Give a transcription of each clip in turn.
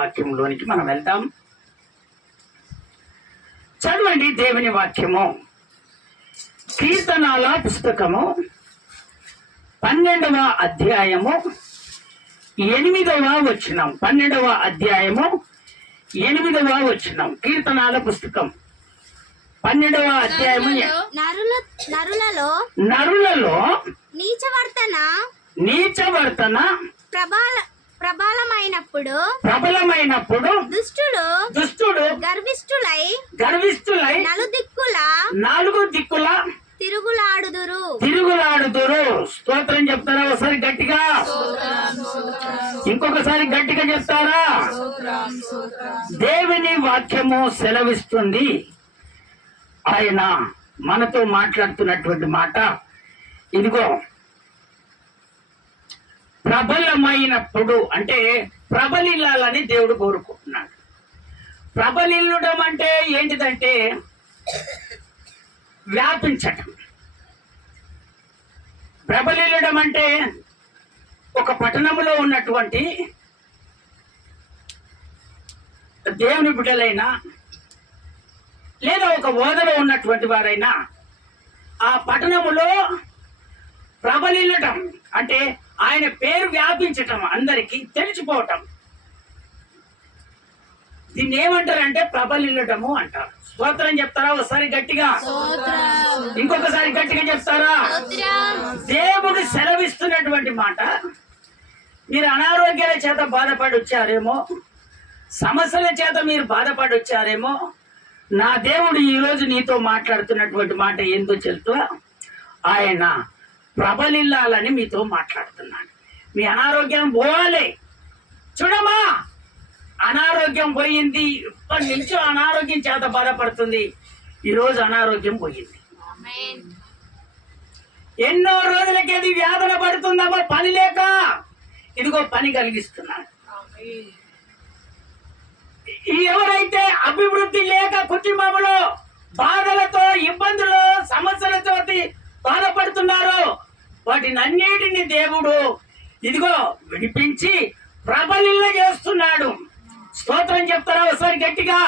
వాక్యంలోనికి మనం వెళ్తాం. చదవండి దేవుని వాక్యము. కీర్తనాల పుస్తకము 12వ అధ్యాయము 8వ వచనం. 12వ అధ్యాయము 8వ వచనం. కీర్తనాల పుస్తకం 12వ అధ్యాయము. నరులలో నీచవర్తన ప్రబలమైనప్పుడు దుష్టుడు గర్విష్ఠులై నాలుగు దిక్కుల తిరుగులాడుదురు. స్తోత్రం చెప్తారా? ఒకసారి గట్టిగా, ఇంకొకసారి గట్టిగా చెప్తారా? దేవుని వాక్యము సెలవిస్తుంది. ఆయన మనతో మాట్లాడుతున్నటువంటి మాట ఇదిగో. ప్రబలమైనప్పుడు అంటే ప్రబలిల్లాలని దేవుడు కోరుకుంటున్నాడు. ప్రబలిల్లడం అంటే ఏంటిదంటే వ్యాపించటం. ప్రబలిల్లడం అంటే ఒక పట్టణంలో ఉన్నటువంటి దేవుని బిడ్డలైనా లేదా ఒక ఓదలో ఉన్నటువంటి వారైనా ఆ పట్టణములో ప్రబలిల్లటం అంటే ఆయన పేరు వ్యాపించటం, అందరికీ తెలిసిపోవటం. దీన్ని ఏమంటారంటే ప్రబలిల్లటము అంటారు. స్తోత్రం చెప్తారా? ఒకసారి గట్టిగా, ఇంకొకసారి గట్టిగా చెప్తారా? దేవుడు సెలవిస్తున్నటువంటి మాట. మీరు అనారోగ్యాల చేత బాధపడి వచ్చారేమో, సమస్యల చేత మీరు బాధపడి వచ్చారేమో. నా దేవుడు ఈరోజు నీతో మాట్లాడుతున్నటువంటి మాట ఏందో చెప్తా. ఆయన ప్రబలిల్లాలని మీతో మాట్లాడుతున్నాడు. మీ అనారోగ్యం పోవాలి. చూడమా, అనారోగ్యం పోయింది. ఇప్పటి నుంచి అనారోగ్యం చేత బాధపడుతుంది. ఈరోజు అనారోగ్యం పోయింది. ఎన్నో రోజులకి అది వ్యాధన పడుతుందమ్మా, పని లేక. ఇదిగో పని కలిగిస్తున్నాడు. ఎవరైతే అభివృద్ధి లేక కుటుంబంలో బాధలతో, ఇబ్బందులు, సమస్యలతో బాధపడుతున్నారో వాటిని అన్నిటిని దేవుడు ఇదిగో విడిపించి ప్రబలిల్ల చేస్తున్నాడు. స్తోత్రం చెప్తారా? ఒకసారి గట్టిగా,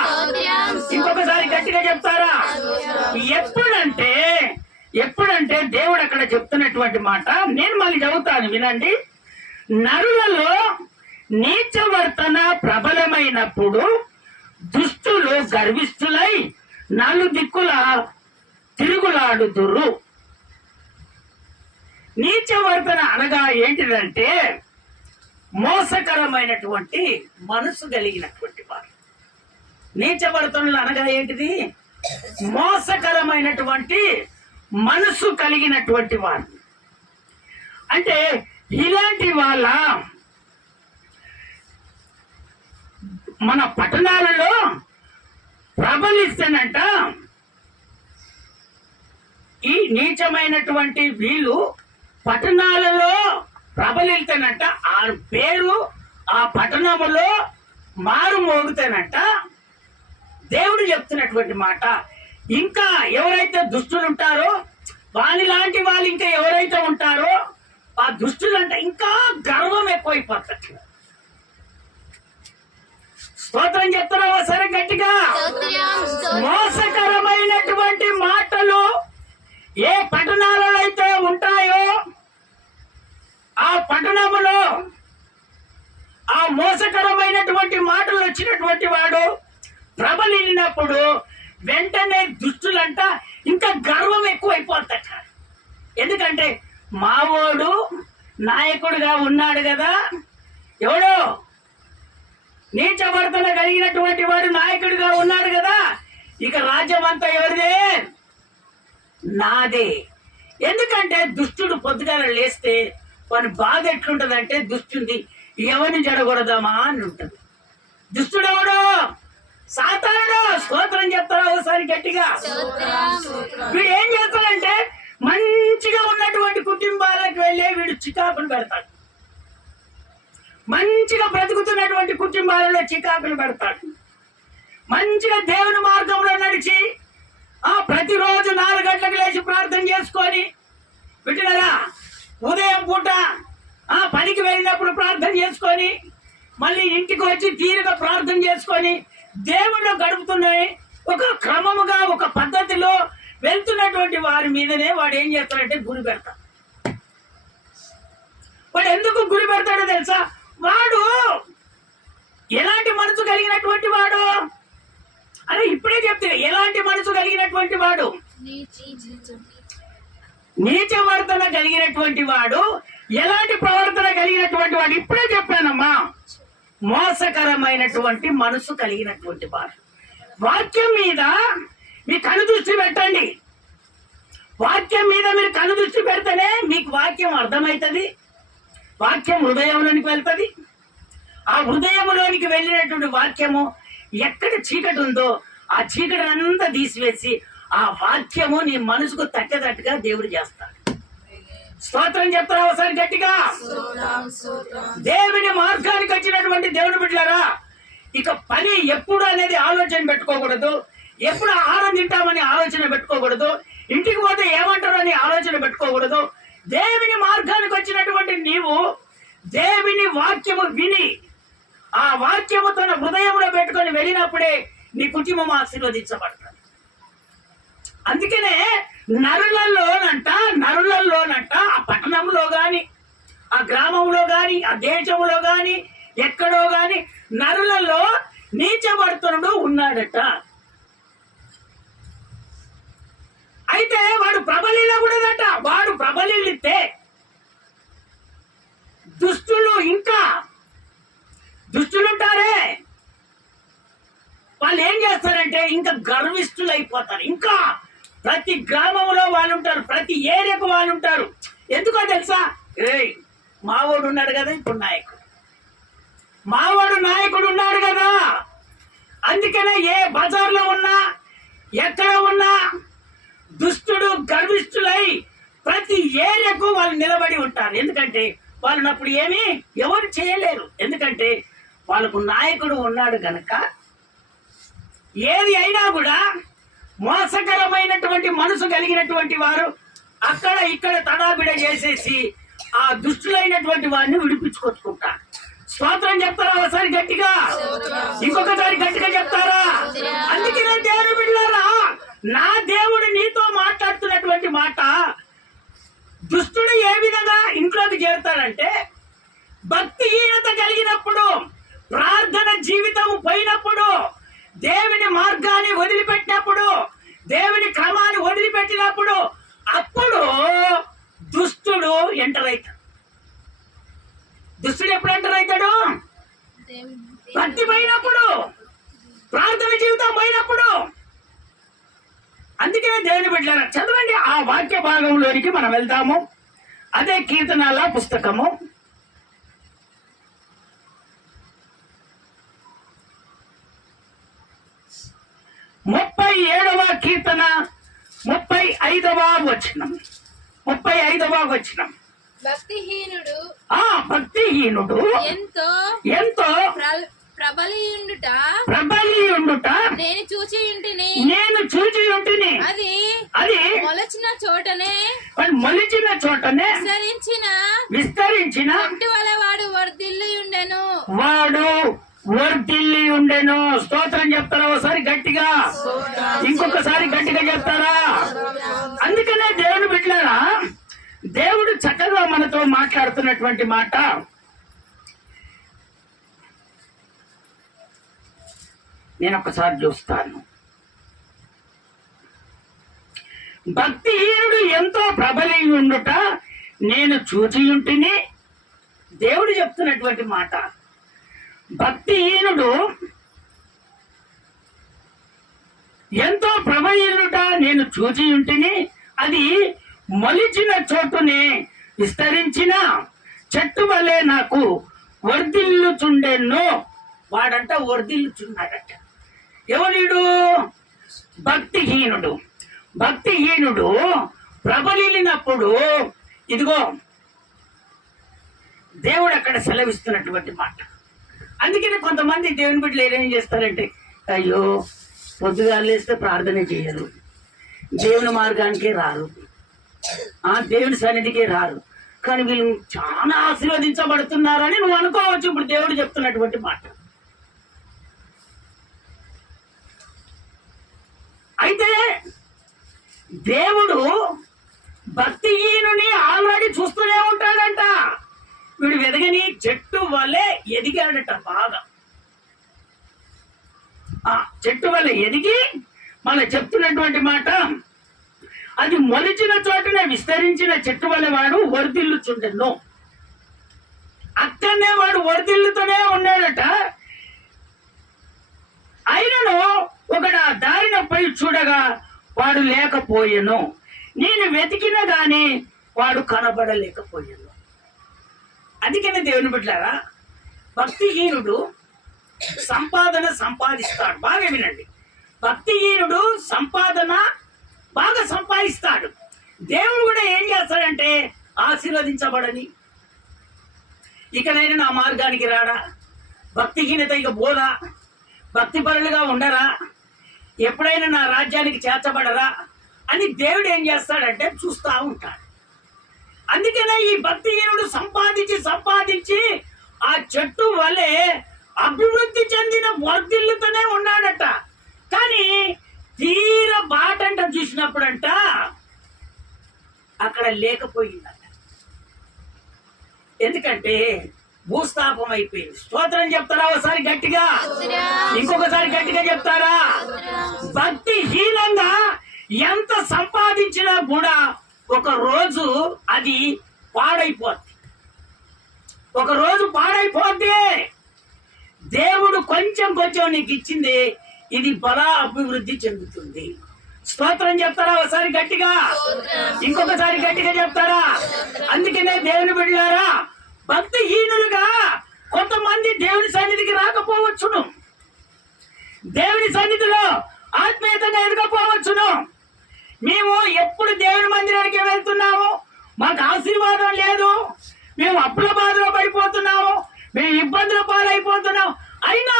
ఇంకొకసారి గట్టిగా చెప్తారా? ఎప్పుడంటే దేవుడు అక్కడ చెప్తున్నటువంటి మాట నేను మళ్ళీ చదువుతాను, వినండి. నరులలో నీచవర్తన ప్రబలమైనప్పుడు దుష్టులు గర్విష్ఠులై నలుదిక్కుల తిరుగులాడుదురు. నీచవర్తన అనగా ఏంటిదంటే మోసకరమైనటువంటి మనసు కలిగినటువంటి వారు. నీచవర్తనలు అనగా ఏంటిది? మోసకరమైనటువంటి మనసు కలిగినటువంటి వారు. అంటే ఇలాంటి వాళ్ళ మన పట్టణాలలో ప్రబలిస్తేనంట ఈ నీచమైనటువంటి వీళ్ళు పట్టణాలలో ప్రబలితేనంట ఆ పేరు ఆ పట్టణములో మారు మోగుతానంట. దేవుడు చెప్తున్నటువంటి మాట. ఇంకా ఎవరైతే దుష్టులు ఉంటారో వాళ్ళ లాంటి వాళ్ళు ఇంకా ఎవరైతే ఉంటారో ఆ దుష్టులంట ఇంకా గర్వం ఎక్కువైపోతుంది. స్తోత్రం చెప్తున్నావా? సరే గట్టిగా. మోసకరమైనటువంటి మాటలు ఏ పట్టణాలలో అయితే ఉంటాయో ఆ పట్టణములో ఆ మోసకరమైనటువంటి మాటలు వచ్చినటువంటి వాడు ప్రబలినప్పుడు వెంటనే దుష్టులంట ఇంకా గర్వం ఎక్కువైపోతాట. ఎందుకంటే మావోడు నాయకుడిగా ఉన్నాడు కదా, ఎవడో నీచవర్తన కలిగినటువంటి వాడు నాయకుడిగా ఉన్నాడు కదా, ఇక రాజ్యం అంతా ఎవరిదే? నాదే. ఎందుకంటే దుష్టుడు పొద్దుగాల లేస్తే వాని బాధ ఎట్లుంటదంటే దుష్టుని ఎవరిని జడగొడదామా అని ఉంటుంది. దుష్టుడు ఎవడు? సాతానుడు. స్తోత్రం చెప్తారా? ఒకసారి గట్టిగా. వీడు ఏం చేస్తాడంటే మంచిగా ఉన్నటువంటి కుటుంబాలకు వెళ్ళి వీడు చికాకులు పెడతాడు. మంచిగా బ్రతుకుతున్నటువంటి కుటుంబాలలో చికాకులు పెడతాడు. మంచిగా దేవుని మార్గంలో నడిచి ప్రతిరోజు 4 గంటలకు లేచి ప్రార్థన చేసుకొని వింటున్నారా, ఉదయం పూట పనికి వెళ్ళినప్పుడు ప్రార్థన చేసుకొని మళ్ళీ ఇంటికి వచ్చి తీరుగా ప్రార్థన చేసుకొని దేవుళ్ళు గడుపుతున్నాయి. ఒక క్రమముగా ఒక పద్ధతిలో వెళ్తున్నటువంటి వారి మీదనే వాడు ఏం చేస్తాడంటే గురి పెడతాడు. వాడు ఎందుకు గురి పెడతాడో తెలుసా? వాడు ఎలాంటి మనసు కలిగినటువంటి వాడు? అరే ఇప్పుడే చెప్తే ఎలాంటి మనసు కలిగినటువంటి వాడు? నీచవర్తన కలిగినటువంటి వాడు. ఎలాంటి ప్రవర్తన కలిగినటువంటి వాడు? ఇప్పుడే చెప్పానమ్మా. మోసకరమైనటువంటి మనసు కలిగినటువంటి వాడు. వాక్యం మీద మీ కనుదృష్టి పెట్టండి. వాక్యం మీద మీరు కనుదృష్టి పెడితేనే మీకు వాక్యం అర్థమవుతుంది. వాక్యం హృదయంలోనికి వెళ్తుంది. ఆ హృదయంలోనికి వెళ్ళినటువంటి వాక్యము ఎక్కడ చీకటి ఉందో ఆ చీకటి అంతా తీసివేసి ఆ వాక్యము నీ మనసుకు తట్టేటట్టుగా దేవుడు చేస్తాడు. స్తోత్రం చెప్తారా ఒకసారి గట్టిగా? దేవుని మార్గానికి వచ్చినటువంటి దేవుని బిడ్డలారా, ఇక పని ఎప్పుడు అనేది ఆలోచన పెట్టుకోకూడదు. ఎప్పుడు ఆహారం తింటామని ఆలోచన పెట్టుకోకూడదు. ఇంటికి పోతే ఏమంటారు అని ఆలోచన పెట్టుకోకూడదు. దేవుని మార్గానికి వచ్చినటువంటి నీవు దేవుని వాక్యము విని ఆ వాక్యము తన హృదయంలో పెట్టుకొని వెళ్ళినప్పుడే నీ కుటుంబం ఆశీర్వదించబడతాడు. అందుకనే నరులలోనంట ఆ పట్టణంలో గాని ఆ గ్రామంలో గాని ఆ దేశంలో గాని ఎక్కడో గాని నరులలో నీచవర్తనుడు ఉన్నాడట. అయితే వాడు ప్రబలిల్లకూడదట. వాడు ప్రబలిల్లితే దుష్టులుంటారే వాళ్ళు ఏం చేస్తారంటే ఇంకా గర్విష్ఠులు అయిపోతారు. ఇంకా ప్రతి గ్రామంలో వాళ్ళు ఉంటారు, ప్రతి ఏరియాకు వాళ్ళు ఉంటారు. ఎందుకో తెలుసా? మావోడు ఉన్నాడు కదా, ఇప్పుడు మావాడు నాయకుడు ఉన్నాడు కదా. అందుకనే ఏ బజార్లో ఉన్నా ఎక్కడ ఉన్నా దుష్టుడు గర్విష్ఠులై ప్రతి ఏరియాకు వాళ్ళు నిలబడి ఉంటారు. ఎందుకంటే వాళ్ళనప్పుడు ఏమీ ఎవరు చేయలేరు. ఎందుకంటే వాళ్ళకు నాయకుడు ఉన్నాడు గనక ఏది అయినా కూడా మోసకరమైనటువంటి మనసు కలిగినటువంటి వారు అక్కడ ఇక్కడ తడాబిడ చేసేసి ఆ దుష్టులైనటువంటి వారిని విడిపించుకొచ్చుకుంటారు. స్తోత్రం చెప్తారా ఒకసారి గట్టిగా? ఇంకొకసారి గట్టిగా చెప్తారా? అందుకనే దేవుని బిడ్డలారా, నా దేవుడు నీతో మాట్లాడుతున్నటువంటి మాట, దుష్టుడు ఏ విధంగా ఇంట్లోకి చేరుతాడంటే భక్తిహీనత కలిగినప్పుడు, ప్రార్థన జీవితం పోయినప్పుడు, దేవుని మార్గాన్ని వదిలిపెట్టినప్పుడు, దేవుని క్రమాన్ని వదిలిపెట్టినప్పుడు అప్పుడు దుష్టుడు ఎంటర్ అవుతాడు. దుష్టుడు ఎప్పుడు ఎంటర్ అవుతాడు? భక్తి పోయినప్పుడు, ప్రార్థన జీవితం పోయినప్పుడు. అందుకే దేవుని బిడ్డలారా చదవండి. ఆ వాక్య భాగంలోనికి మనం వెళ్తాము. అదే కీర్తనల పుస్తకము 37వ కీర్తన 35వ వచనం. 35వ వచనం. భక్తిహీనుడు ఎంతో ప్రబలియుండుట నేను చూచి ఉంటిని. అది మొలిచిన చోటనే విస్తరించిన వాడు వర్ధిల్లి ఉండెను. స్తోత్రం చెప్తారా ఒకసారి గట్టిగా? ఇంకొకసారి గట్టిగా చెప్తారా? అందుకనే దేవుని బిడ్డలారా, దేవుడు చక్కగా మనతో మాట్లాడుతున్నటువంటి మాట, నేను ఒకసారి చూస్తాను. భక్తిహీనుడు ఎంతో ప్రబలియుండుట నేను చూచియుంటిని. దేవుడు చెప్తున్నటువంటి మాట, భక్తిహీనుడు ఎంతో ప్రబలియుండుట నేను చూచియుంటిని. అది మొలిచిన చోటునే విస్తరించిన చెట్టు వలె నాకు వర్ధిల్లుచుండెను. వాడంట వర్ధిల్లుచున్నాడట. ఎవరుడు? భక్తిహీనుడు ప్రబలినప్పుడు ఇదిగో దేవుడు అక్కడ సెలవిస్తున్నటువంటి మాట. అందుకని కొంతమంది దేవుని బిడ్డలు ఏం చేస్తారంటే, అయ్యో పొద్దుగా లేస్తే ప్రార్థన చేయరు, దేవుని మార్గానికే రారు, దేవుని సన్నిధికే రారు, కానీ వీళ్ళు చాలా ఆశీర్వదించబడుతున్నారని నువ్వు అనుకోవచ్చు. ఇప్పుడు దేవుడు చెప్తున్నటువంటి మాట. అయితే దేవుడు భక్తిహీనుని ఆల్రెడీ చూస్తూనే ఉంటాడంట. వీడు ఎదగని చెట్టు వల్లే ఎదిగాడట. బాగా చెట్టు వల్ల ఎదిగి మన చెప్తున్నటువంటి మాట, అది మొలిచిన చోటనే విస్తరించిన చెట్టు వల్ల వాడు వర్ధిల్లుచుండెను. అక్కడనే వాడు వర్ధిల్లుతూనే ఉన్నాడట. అయినను ఒకడు ఆ దారిన పోయి చూడగా వాడు లేకపోయెను. నేను వెతికిన గాని వాడు కనబడలేకపోయాను. అందుకనే దేవుని బిడ్డలారా, భక్తిహీనుడు సంపాదన సంపాదిస్తాడు. బాగా వినండి, భక్తిహీనుడు సంపాదన బాగా సంపాదిస్తాడు. దేవుడు కూడా ఏం చేస్తాడంటే ఆశీర్వదించబడని, ఇకనైనా నా మార్గానికి రాడా, భక్తిహీనత ఇక పోదా, భక్తిపరులుగా ఉండరా, ఎప్పుడైనా నా రాజ్యానికి చేర్చబడరా అని దేవుడు ఏం చేస్తాడంటే చూస్తూ ఉంటాడు. అందుకనే ఈ భక్తిహీనుడు సంపాదించి ఆ చెట్టు వలె అభివృద్ధి చెందిన వర్ధిల్లుతూనే ఉన్నాడట. కానీ తీర బాటంట చూసినప్పుడంట అక్కడ లేకపోయిందట. ఎందుకంటే భూస్థాపం అయిపోయింది. స్తోత్రం చెప్తారా ఒకసారి గట్టిగా, ఇంకొకసారి గట్టిగా చెప్తారా? భక్తిహీనంగా ఎంత సంపాదించినా కూడా ఒక రోజు అది పాడైపోద్ది. ఒక రోజు పాడైపోద్ది. దేవుడు కొంచెం నీకు ఇచ్చింది, ఇది బలా అభివృద్ధి చెందుతుంది. స్తోత్రం చెప్తారా ఒకసారి గట్టిగా, ఇంకొకసారి గట్టిగా చెప్తారా? అందుకనే దేవుని బిడ్డలారా, భక్తిహీనులుగా కొంతమంది దేవుని సన్నిధికి రాకపోవచ్చును, దేవుని సన్నిధిలో ఆత్మీయతగా ఎదగపోవచ్చును. మేము ఎప్పుడు దేవుని మందిరానికి వెళ్తున్నాము, మాకు ఆశీర్వాదం లేదు, మేము అప్పుల బాధలో పడిపోతున్నాము, మేము ఇబ్బందుల పాలైపోతున్నాం, అయినా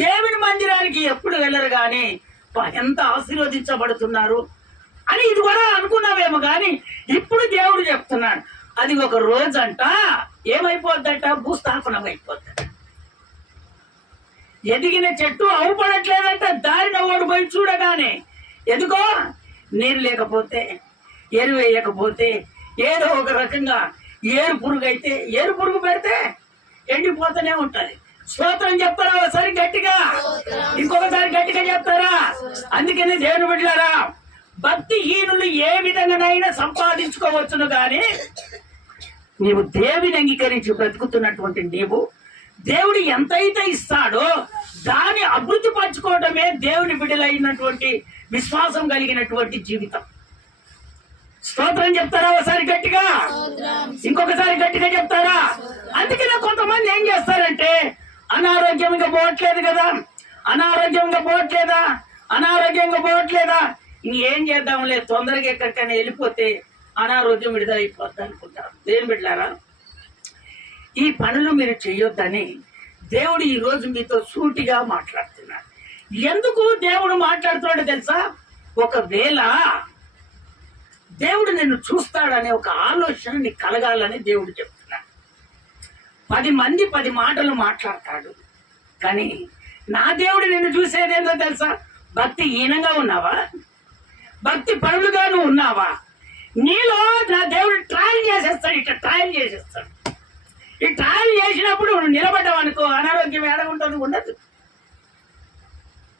దేవుని మందిరానికి ఎప్పుడు వెళ్ళరు. కానీ ఎంత ఆశీర్వదించబడుతున్నారు అని ఇది కూడా అనుకున్నావేమో. కానీ ఇప్పుడు దేవుడు చెప్తున్నాడు, అది ఒక రోజంట ఏమైపోద్దట, భూస్థాపనం అయిపోద్దట. ఎదిగిన చెట్టు అవుపడట్లేదంట. దారిన ఓడిపోయి చూడగానే, ఎందుకో నీరు లేకపోతే, ఎరువు వేయకపోతే, ఏదో ఒక రకంగా ఏరు పురుగు అయితే, ఏరు పురుగు పెడితే ఎండిపోతూనే ఉంటది. స్తోత్రం చెప్తారా ఒకసారి గట్టిగా, ఇంకొకసారి గట్టిగా చెప్తారా? అందుకనే దేవుని బిడ్డలారా, భక్తిహీనులు ఏ విధంగానైనా సంపాదించుకోవచ్చును, కానీ నీవు దేవుని అంగీకరించి బ్రతుకుతున్నటువంటి నీవు దేవుడు ఎంతైతే ఇస్తాడో దాన్ని అభివృద్ధి పరచుకోవడమే దేవుని బిడ్డలైనటువంటి విశ్వాసం కలిగినటువంటి జీవితం. స్తోత్రం చెప్తారా ఒకసారి గట్టిగా, ఇంకొకసారి గట్టిగా చెప్తారా? అందుకనే కొంతమంది ఏం చేస్తారంటే, అనారోగ్యంగా పోవట్లేదు కదా, అనారోగ్యంగా పోవట్లేదా, ఇంకేం చేద్దాంలే, తొందరగా ఎక్కడికైనా వెళ్ళిపోతే అనారోగ్యం విడుదలైపోద్ది అనుకుంటారు. దేని బిడ్డలారా, ఈ పనులు మీరు చేయొద్దని దేవుడు ఈ రోజు మీతో సూటిగా మాట్లాడుతున్నాడు. ఎందుకు దేవుడు మాట్లాడుతున్నాడు తెలుసా? ఒకవేళ దేవుడు నిన్ను చూస్తాడనే ఒక ఆలోచన నీకు కలగాలని దేవుడు చెప్తున్నాడు. 10 మంది 10 మాటలు మాట్లాడతాడు, కానీ నా దేవుడు నిన్ను చూసేదేందో తెలుసా? భక్తిహీనంగా ఉన్నావా, భక్తి పరులుగా నువ్వు ఉన్నావా? నీలో నా దేవుడు ట్రయల్ చేసేస్తాడు. ఇట్లా ట్రయల్ చేసేస్తాడు. ఈ ట్రయల్ చేసినప్పుడు నువ్వు నిలబడ్డావు అనుకో, అనారోగ్యం ఏడగుంటుంది, ఉండదు.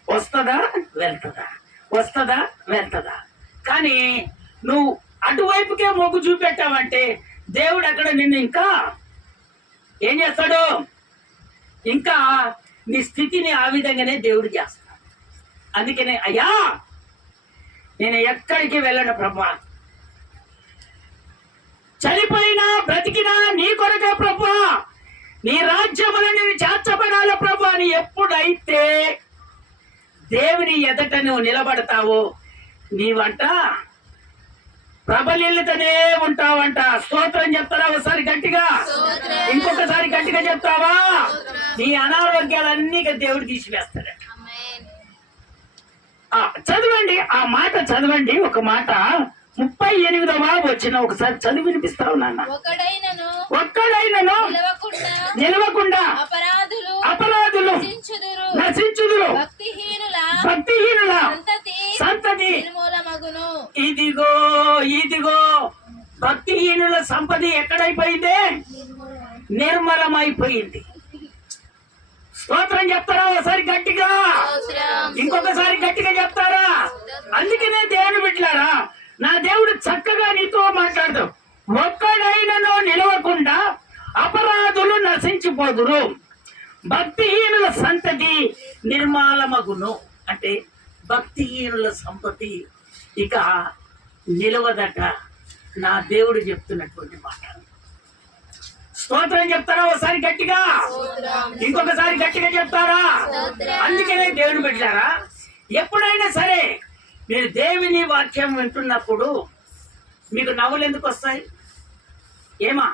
వస్తుందా వెళ్తుందా. కానీ నువ్వు అటువైపుకే మొగ్గు చూపెట్టావంటే దేవుడు అక్కడ నిన్ను ఇంకా ఏం చేస్తాడు? ఇంకా నీ స్థితిని ఆ విధంగానే దేవుడు చేస్తాడు. అందుకనే, అయ్యా నేను ఎక్కడికి వెళ్ళను ప్రభా, చనిపోయినా బ్రతికినా నీ కొరకే ప్రభా, నీ రాజ్యములో నేను చేర్చబడాలి ప్రభా అని ఎప్పుడైతే దేవుని ఎదుట నువ్వు నిలబడతావో నీవంట ప్రబలిల్లుతూనే ఉంటావంట. స్తోత్రం చెప్తారా ఒకసారి గట్టిగా, ఇంకొకసారి గట్టిగా చెప్తావా? నీ అనారోగ్యాలన్నీ దేవుడు తీసివేస్తాడట. చదవండి, ఆ మాట చదవండి. ఒక మాట 38వ వచనం ఒకసారి చదివి వినిపిస్తావు నాన్న. ఒక్కడైనను నిలవకుండా అపరాధులు నశించుదురు, భక్తిహీనుల సంతతి ఇదిగో ఇదిగో. భక్తిహీనుల సంపద ఎక్కడైపోయింది? నిర్మలమైపోయింది. స్తోత్రం చెప్తారా ఒకసారి గట్టిగా? ఇంకొకసారి గట్టిగా చెప్తారా? అందుకనే దేవుని బిడ్డలారా, నా దేవుడు చక్కగా నీతో మాట్లాడతావు. ఒక్కడైనను నిలవకుండా అపరాధులు నశించిపోదురు, భక్తిహీనుల సంతతి నిర్మలమగును. అంటే భక్తిహీనుల సంపత్తి ఇక నిలవదట. నా దేవుడు చెప్తున్నటువంటి మాట. స్తోత్రం చెప్తారా ఒకసారి గట్టిగా? ఇంకొకసారి గట్టిగా చెప్తారా? అందుకనే దేవుని పెట్టారా, ఎప్పుడైనా సరే మీరు దేవుని వాక్యం వింటున్నప్పుడు మీకు నవ్వులు ఎందుకు వస్తాయి? ఏమా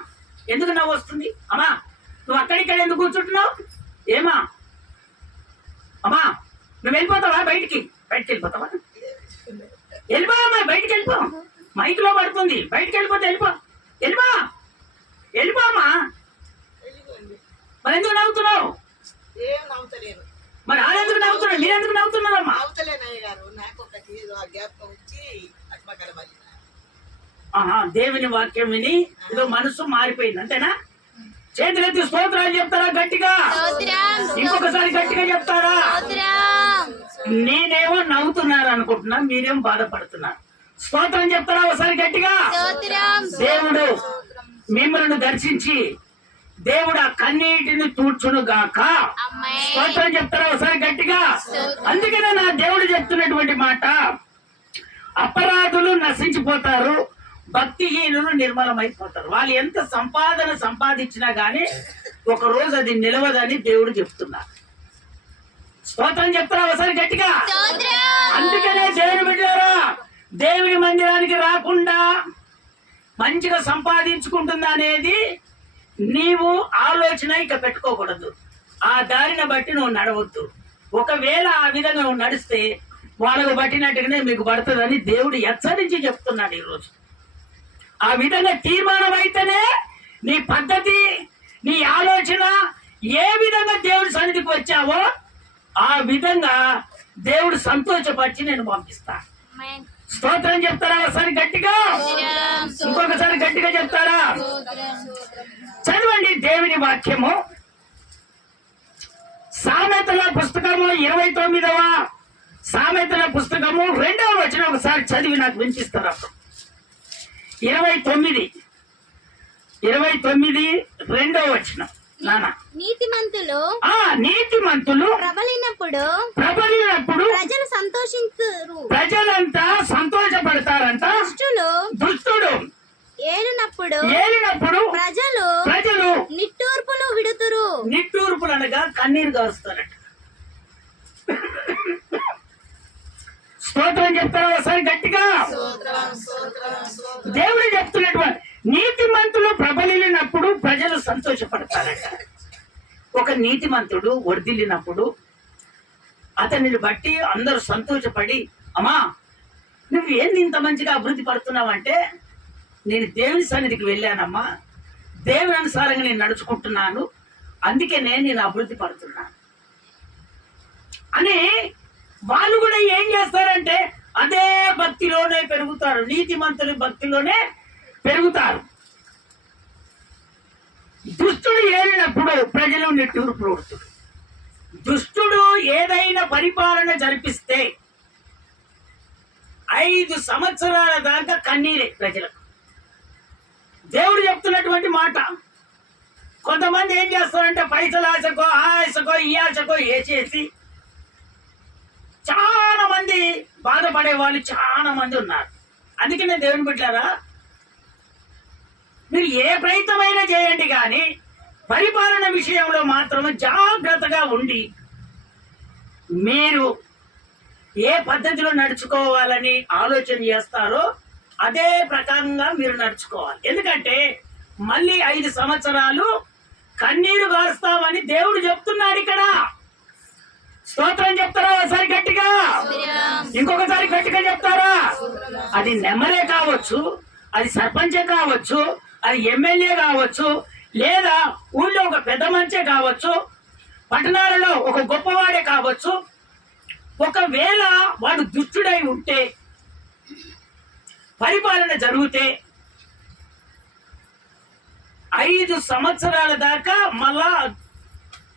ఎందుకు నవ్వు వస్తుంది? అమ్మా నువ్వు అక్కడిక్కడ ఎందుకు కూర్చుంటున్నావు? ఏమా అమ్మా నువ్వు వెళ్ళిపోతావా? బయటికి వెళ్ళిపోతావా? వెళ్ళిపోమ్మా, బయటికి వెళ్ళిపో. మైక్లో పడుతుంది, బయటికి వెళ్ళిపోతే వెళ్ళిపోమ్మా. మరి ఎందుకు నవ్వుతున్నావు? మరి ఆడెందుకు నవ్వుతున్నావు? మీరెందుకు నవ్వుతున్నారమ్మా? దేవుని వాక్యం విని ఏదో మనసు మారిపోయింది అంతేనా? చేతులెత్తి స్తోత్రాలు చెప్తారా గట్టిగా? ఇంకొకసారి గట్టిగా చెప్తారా? నేనేమో నవ్వుతున్నారు అనుకుంటున్నా, మీరేమో బాధపడుతున్నారు. స్తోత్రం చెప్తారా ఒకసారి గట్టిగా? దేవుడు మిమ్మల్ని దర్శించి దేవుడు ఆ కన్నీటిని తూడ్చును గాక. స్తోత్రం చెప్తారా ఒకసారి గట్టిగా? అందుకనే నా దేవుడు చెప్తున్నటువంటి మాట, అపరాధులు నశించిపోతారు, భక్తిహీనులు నిర్మలమైపోతారు. వాళ్ళు ఎంత సంపాదించినా గానీ ఒక రోజు అది నిలవదని దేవుడు చెప్తున్నారు. స్తోత్రం చెప్తారా ఒకసారి గట్టిగా? అందుకనే దేవుని బిడ్డలారా, దేవుని మందిరానికి రాకుండా మంచిగా సంపాదించుకుంటుందా అనేది నీవు ఆలోచన ఇక పెట్టుకోకూడదు. ఆ దారిని బట్టి నువ్వు నడవద్దు. ఒకవేళ ఆ విధంగా నువ్వు నడిస్తే వాళ్ళకు పట్టినట్టుగానే మీకు పడుతుందని దేవుడు హెచ్చరించి చెప్తున్నాడు ఈరోజు. ఆ విధంగా తీర్మానం అయితేనే నీ పద్ధతి, నీ ఆలోచన ఏ విధంగా దేవుడి సన్నిధికి వచ్చావో ఆ విధంగా దేవుడు సంతోషపరిచి నేను పంపిస్తా. స్తోత్రం చెప్తారా ఒకసారి గట్టిగా? ఇంకొకసారి గట్టిగా చెప్తారా? చదవండి దేవుని వాక్యము. సామెతల పుస్తకము 29వ సామెతల పుస్తకము 2వ వచనం ఒకసారి చదివి నాకు వినిపిస్తారా? 29 2వ వచనం. నీతిమంతులు ప్రబలినప్పుడు ప్రజలంతా సంతోషపడతారంట. దుష్టుడు ఏలినప్పుడు ప్రజలు నిట్టూర్పులు అనగా కన్నీరు కారుస్తారట. స్తోత్రం చెప్తారా ఒకసారి గట్టిగా? దేవుడు చెప్తున్నటువంటి నీతిమంతులు ప్రబలినప్పుడు ప్రజలు సంతోషపడతారట. ఒక నీతిమంతుడు వర్ధిల్లినప్పుడు అతనిని బట్టి అందరూ సంతోషపడి, అమ్మా నువ్వు ఏంది ఇంత మంచిగా అభివృద్ధి పడుతున్నావంటే, నేను దేవుని సన్నిధికి వెళ్ళానమ్మా, దేవుని అనుసారంగా నేను నడుచుకుంటున్నాను, అందుకే నేను అభివృద్ధి పడుతున్నాను అని వాళ్ళు కూడా ఏం చేస్తారంటే అదే భక్తిలోనే పెరుగుతారు. నీతిమంతులు భక్తిలోనే పెరుగుతారు. దుష్టుడు ఏలినప్పుడు ప్రజలు నిట్టూర్పులు కొడుతారు. దుష్టుడు ఏదైనా పరిపాలన జరిపిస్తే 5 సంవత్సరాల దాకా కన్నీరే ప్రజలకు. దేవుడు చెప్తున్నటువంటి మాట. కొంతమంది ఏం చేస్తారంటే పైసలు ఆశకో ఈ ఆశకో వేసేసి చాలా మంది బాధపడే వాళ్ళు చాలా మంది ఉన్నారు. అందుకనే దేవుని బిడ్డలారా, మీరు ఏ ప్రయత్నమైనా చేయండి కానీ పరిపాలన విషయంలో మాత్రం జాగ్రత్తగా ఉండి మీరు ఏ పద్ధతిలో నడుచుకోవాలని ఆలోచన చేస్తారో అదే ప్రకారంగా మీరు నడుచుకోవాలి. ఎందుకంటే మళ్ళీ 5 సంవత్సరాలు కన్నీరు గారుస్తామని దేవుడు చెప్తున్నాడు ఇక్కడ. స్తోత్రం చెప్తారా ఒకసారి గట్టిగా? ఇంకొకసారి గట్టిగా చెప్తారా? అది నెమ్మరే కావచ్చు, అది సర్పంచే కావచ్చు, అది ఎమ్మెల్యే కావచ్చు, లేదా ఊళ్ళో ఒక పెద్ద మంచే కావచ్చు, పట్టణాలలో ఒక గొప్పవాడే కావచ్చు. ఒకవేళ వాడు దుష్టుడై ఉంటే, పరిపాలన జరిగితే 5 సంవత్సరాల దాకా మళ్ళా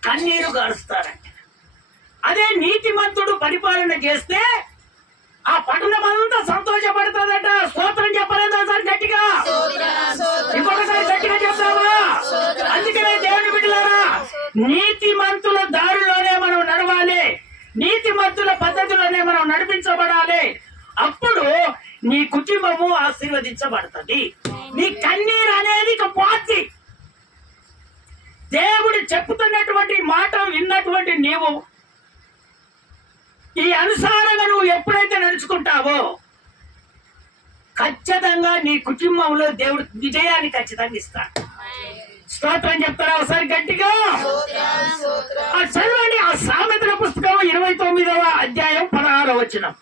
కన్నీరు గారుస్తారంట. అదే నీతిమంతుడు పరిపాలన చేస్తే ఆ పట్టణం అంతా సంతోషపడుతుందట. స్తోత్రం చెప్పలేదా సార్ గట్టిగా? ఇంకొకసారి గట్టిగా చెప్తావా? అందుకనే దేవుని బిడ్డలారా, నీతిమంతుల దారిలోనే మనం నడవాలి, నీతిమంతుల పద్ధతిలోనే మనం నడిపించబడాలి. అప్పుడు నీ కుటుంబము ఆశీర్వదించబడుతుంది. నీ కన్నీరు అనేది ఇక పోద్ది. దేవుడు చెప్పుతున్నటువంటి మాట విన్నటువంటి నీవు ఈ అనుసారంగా నువ్వు ఎప్పుడైతే నడుచుకుంటావో ఖచ్చితంగా నీ కుటుంబంలో దేవుడు విజయాన్ని ఖచ్చితంగా ఇస్తాడు. స్తోత్రం చెప్తారా ఒకసారి గట్టిగా? చదవండి ఆ సామెతల పుస్తకం 29వ అధ్యాయం 16వ వచనం.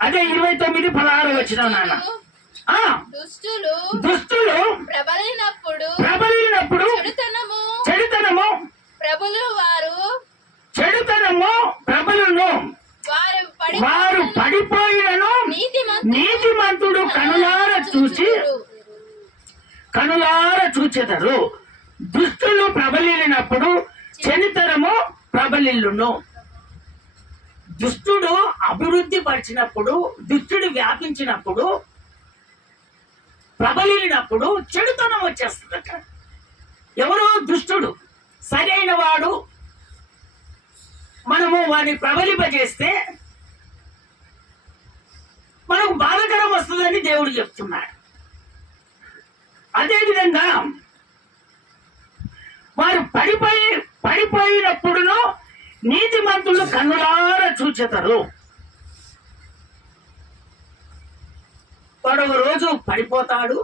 అదే 29, 16 వచనం నాన్న. దుష్టులు ప్రబలినప్పుడు చెడుతనము ప్రబలును, వారు పడిపోయినను నీతిమంతుడు కనులార చూచెదరు. దుష్టులు ప్రబలినప్పుడు చెడుతనము ప్రబలిల్లును. దుష్టుడు అభివృద్ధి పరిచినప్పుడు, దుష్టుడు వ్యాపించినప్పుడు, ప్రబలినప్పుడు చెడుతనం వచ్చేస్తుందట. ఎవరో దుష్టుడు సరైన వాడు మనము వాడిని ప్రబలింపజేస్తే మనకు బాధకరం వస్తుందని దేవుడు చెప్తున్నాడు. అదేవిధంగా వారు పడిపోయినప్పుడును నీతిమంతులు కన్నులార చూచెదరు. వాడు ఒక రోజు పడిపోతాడు,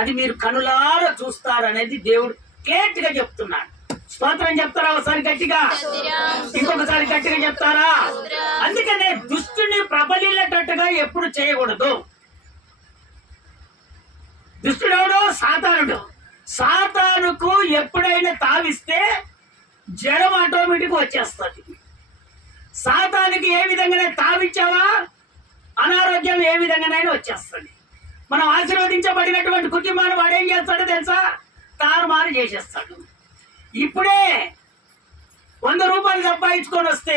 అది మీరు కనులార చూస్తారనేది దేవుడు క్లియర్గా చెప్తున్నాడు. స్తోత్రం చెప్తారా ఒకసారి గట్టిగా? ఇంకొకసారి గట్టిగా చెప్తారా? అందుకనే దుష్టుని ప్రబలిల్లేటట్టుగా ఎప్పుడు చేయకూడదు. దుష్టుడెవడో? సాతానుడు. సాతానుకు ఎప్పుడైనా తావిస్తే జడం ఆటోమేటిక్ వచ్చేస్తుంది. సాతానికి ఏ విధంగానే తావిచ్చావా అనారోగ్యం ఏ విధంగానైనా వచ్చేస్తుంది. మనం ఆశీర్వదించబడినటువంటి కుటుంబాన్ని వాడు ఏం చేస్తాడో తెలుసా? తారుమారు చేసేస్తాడు. ఇప్పుడే 100 రూపాయలు సంపాదించుకొని వస్తే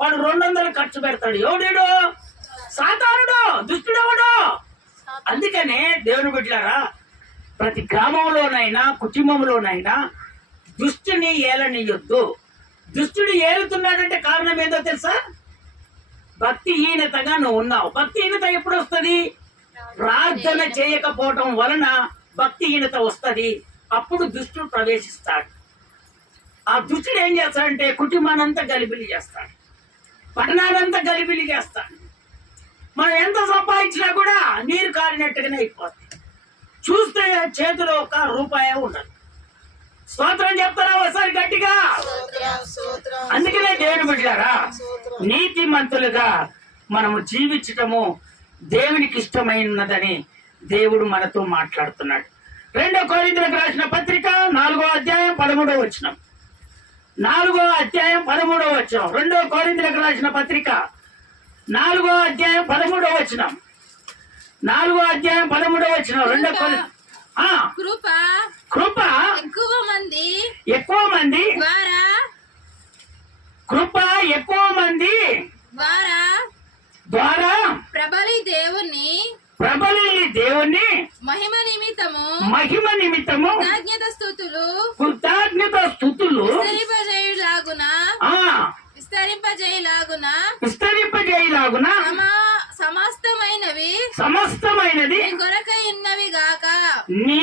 వాడు 200 ఖర్చు పెడతాడు. ఎవడు? సాతానుడు, దుష్టుడెవడు? అందుకనే దేవుని బిడ్డలారా, ప్రతి గ్రామంలోనైనా కుటుంబంలోనైనా దుష్టుని ఏలనీయొద్దు. దుష్టుడు ఏలుతున్నాడంటే కారణం ఏందో తెలుసా? భక్తిహీనతగా నువ్వు ఉన్నావు. భక్తిహీనత ఎప్పుడు వస్తుంది? ప్రార్థన చేయకపోవటం వలన భక్తిహీనత వస్తుంది. అప్పుడు దుష్టుడు ప్రవేశిస్తాడు. ఆ దుష్టుడు ఏం చేస్తాడంటే కుటుంబానంతా గలిబిలి చేస్తాడు, పట్టణానంతా గలిబిలి చేస్తాడు. మనం ఎంత సంపాదించినా కూడా నీరు కారినట్టుగానే అయిపోతుంది. చూస్తే చేతిలో 1 రూపాయి ఉండదు. స్తోత్రం చెప్తారా ఒకసారి గట్టిగా? అందుకనే దేవుని బిడ్డలారా, నీతిమంతులుగా మనము జీవించటము దేవునికి ఇష్టమైనదని దేవుడు మనతో మాట్లాడుతున్నాడు. 2 కొరింథీయులకు రాసిన పత్రిక 4వ అధ్యాయం 13వ వచనం. 4వ అధ్యాయం 13వ వచనం. 2 కొరింథీయులకు రాసిన పత్రిక 4వ అధ్యాయం 13వ వచనం. 4వ అధ్యాయం 13వ వచనం. 2 కృప ఎక్కువ మంది కృప ఎక్కువ మంది ద్వారా ప్రబలి దేవుని మహిమ నిమిత్తము కృతజ్ఞత స్థుతులు విస్తరింపజేయులాగున సమస్తమైనది నీ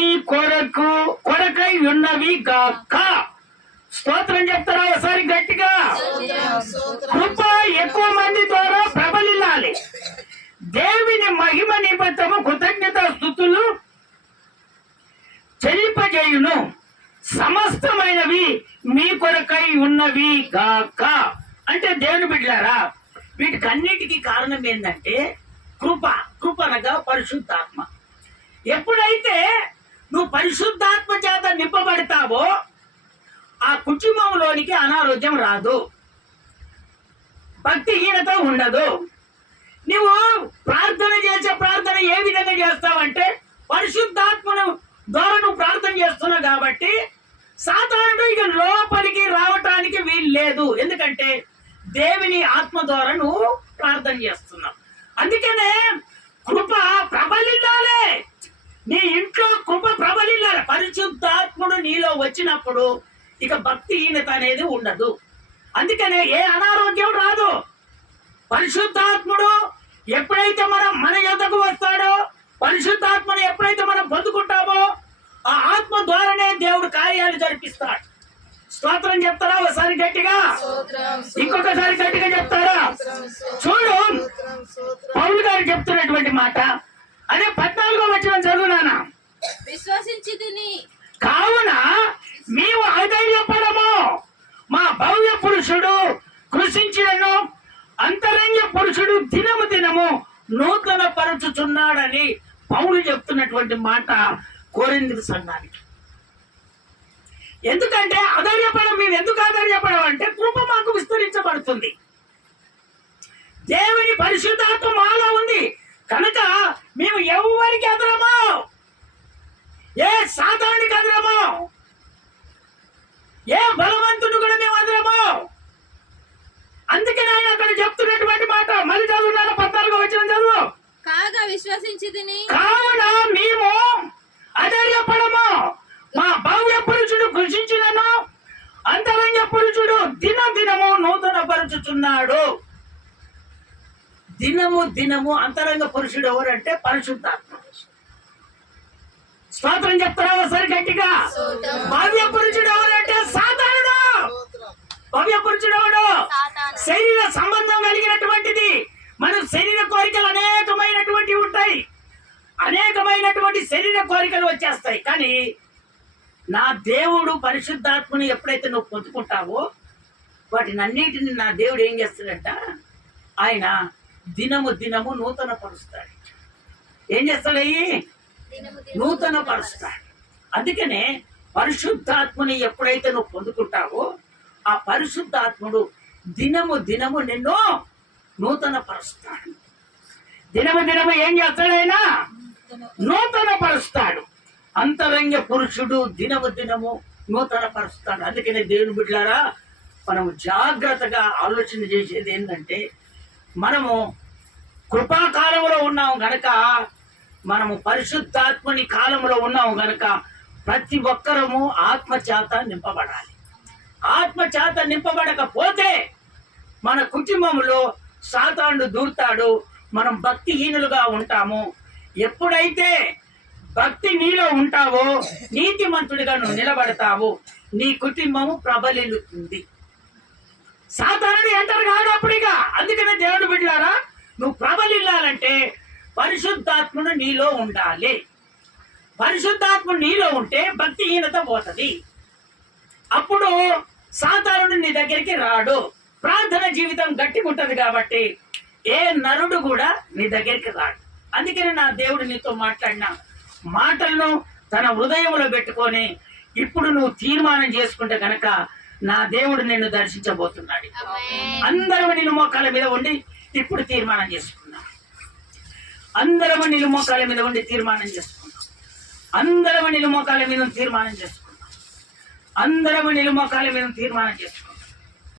కొరకై ఉన్నవి గాక. స్తోత్రం చెప్తారా ఒకసారి గట్టిగా? కృప ఎక్కువ మంది ద్వారా ప్రబలిల్లాలి. దేవుని మహిమ నిమిత్తము కృతజ్ఞత స్తుతులు చెల్లింపజేయును. సమస్తమైనవి మీ కొరకై ఉన్నవి గాక. అంటే దేవుని బిడ్డలారా, వీటికన్నిటికీ కారణం ఏంటంటే కృప అనగా పరిశుద్ధాత్మ. ఎప్పుడైతే నువ్వు పరిశుద్ధాత్మ చేత నింపబడతావో ఆ కుటుంబంలోనికి అనారోగ్యం రాదు, భక్తిహీనత ఉండదు. నువ్వు ప్రార్థన చేసే ప్రార్థన ఏ విధంగా చేస్తావంటే పరిశుద్ధాత్మను ద్వారా నువ్వు ప్రార్థన చేస్తున్నావు కాబట్టి సాతానుడు ఇక లోపలికి రావటానికి వీలు లేదు. ఎందుకంటే దేవుని ఆత్మ ద్వారా నువ్వు ప్రార్థన చేస్తున్నావు. అందుకనే కృప ప్రబలిల్లాలి, నీ ఇంట్లో కృప ప్రబలిల్లాలి. పరిశుద్ధాత్ముడు నీలో వచ్చినప్పుడు ఇక భక్తిహీనత అనేది ఉండదు. అందుకనే ఏ అనారోగ్యం రాదు. పరిశుద్ధాత్ముడు ఎప్పుడైతే మన యొద్దకు వస్తాడో, పరిశుద్ధాత్మను ఎప్పుడైతే మనం పొందుకుంటామో ఆ ఆత్మ ద్వారానే దేవుడు కార్యాలు జరిపిస్తాడు. స్తోత్రం చెప్తారా ఒకసారి గట్టిగా, ఇంకొకసారి గట్టిగా చెప్తారా? చూడు పౌలు గారు చెప్తున్నటువంటి మాట అదే 14వ వచనం చదువునానా. విశ్వసించితిని కావున మేము అధైర్యపడము, మా భవ్య పురుషుడు కృషించినను అంతరంగ పురుషుడు దినము దినము నూతన పరచుచున్నాడని పౌలు చెప్తున్నటువంటి మాట కొరింథీ సంఘానికి. ఎందుకంటే మేము ఎందుకు ఆధైర్యపడమంటే కృప మాకు విస్తరించబడుతుంది. దేవుని పరిశుద్ధాత్మ మాలో ఉంది కనుక మేము ఎవరికి ఎదురమో, ఏ సాతానుడికి ఎదురమో, ఏ బలవంతుడు కూడా మేము ఎదురమో. అందుకని ఆయన అక్కడ చెప్తున్నటువంటి మాట మళ్ళీ చదువున్నాను. 14వ వచనం చదువు. కాగా విశ్వసించితిని కావున మేము అధైర్యపడము, మా భవ్య పురుషుడు కృషించినను అంతరంగ పురుషుడు దినము నూతన పరచుచున్నాడు. దినము అంతరంగ పురుషుడు ఎవరంటే పరిశుద్ధాత్మ. స్తోత్రం చెప్తారా ఒకసారి గట్టిగా? భవ్య పురుషుడు ఎవరంటే సాతానుడు. భవ్య పురుషుడు ఎవడు? శరీర సంబంధం కలిగినటువంటిది. మన శరీర కోరికలు అనేకమైనటువంటివి ఉంటాయి, అనేకమైనటువంటి శరీర కోరికలు వచ్చేస్తాయి. కానీ నా దేవుడు పరిశుద్ధాత్మని ఎప్పుడైతే నువ్వు పొందుకుంటావో వాటిని అన్నిటిని నా దేవుడు ఏం చేస్తాడంట, ఆయన దినము నూతన పరుస్తాడు. ఏం చేస్తాడయ్యి? నూతన పరుస్తాడు. అందుకనే పరిశుద్ధాత్మని ఎప్పుడైతే నువ్వు పొందుకుంటావో ఆ పరిశుద్ధాత్ముడు దినము నిన్ను నూతన పరుస్తాడు. దినము ఏం చేస్తాడైనా? నూతన పరుస్తాడు. అంతరంగ పురుషుడు దినము నూతన పరుస్తాడు. అందుకనే దేవుని బిడ్డలారా, మనం జాగ్రత్తగా ఆలోచన చేసేది ఏంటంటే మనము కృపాకాలంలో ఉన్నాము గనక, మనము పరిశుద్ధాత్మని కాలంలో ఉన్నాము గనక ప్రతి ఒక్కరము ఆత్మచేత నింపబడాలి. ఆత్మచేత నింపబడకపోతే మన కుటుంబంలో సాతానుడు దూరుతాడు, మనం భక్తిహీనులుగా ఉంటాము. ఎప్పుడైతే భక్తి నీలో ఉంటావో నీతిమంతుడిగా నువ్వు నిలబడతావు, నీ కుటుంబము ప్రబలిల్లుతుంది. సాతానుడు ఎంటర్ కాడప్పుడిగా. అందుకనే దేవుడు బిడ్డలారా, నువ్వు ప్రబలిల్లాలంటే పరిశుద్ధాత్ముడు నీలో ఉండాలి. పరిశుద్ధాత్ముడు నీలో ఉంటే భక్తిహీనత పోతుంది. అప్పుడు సాతానుడు నీ దగ్గరికి రాడు. ప్రార్థన జీవితం గట్టిగా ఉంటది కాబట్టి ఏ నరుడు కూడా నీ దగ్గరికి రాడు. అందుకని నా దేవుడు నీతో మాట్లాడిన మాటలను తన హృదయంలో పెట్టుకొని ఇప్పుడు నువ్వు తీర్మానం చేసుకుంటే కనుక నా దేవుడు నిన్ను దర్శించబోతున్నాడు. అందరూ నిన్ను మోకాల మీద ఉండి ఇప్పుడు తీర్మానం చేసుకున్నాం. అందరము నిన్ను మోకాల మీద ఉండి తీర్మానం చేసుకున్నాం. అందరము నిన్ను మోకాల మీద తీర్మానం చేసుకున్నాం. అందరము నిన్ను మోకాల మీద తీర్మానం చేసుకున్నాం.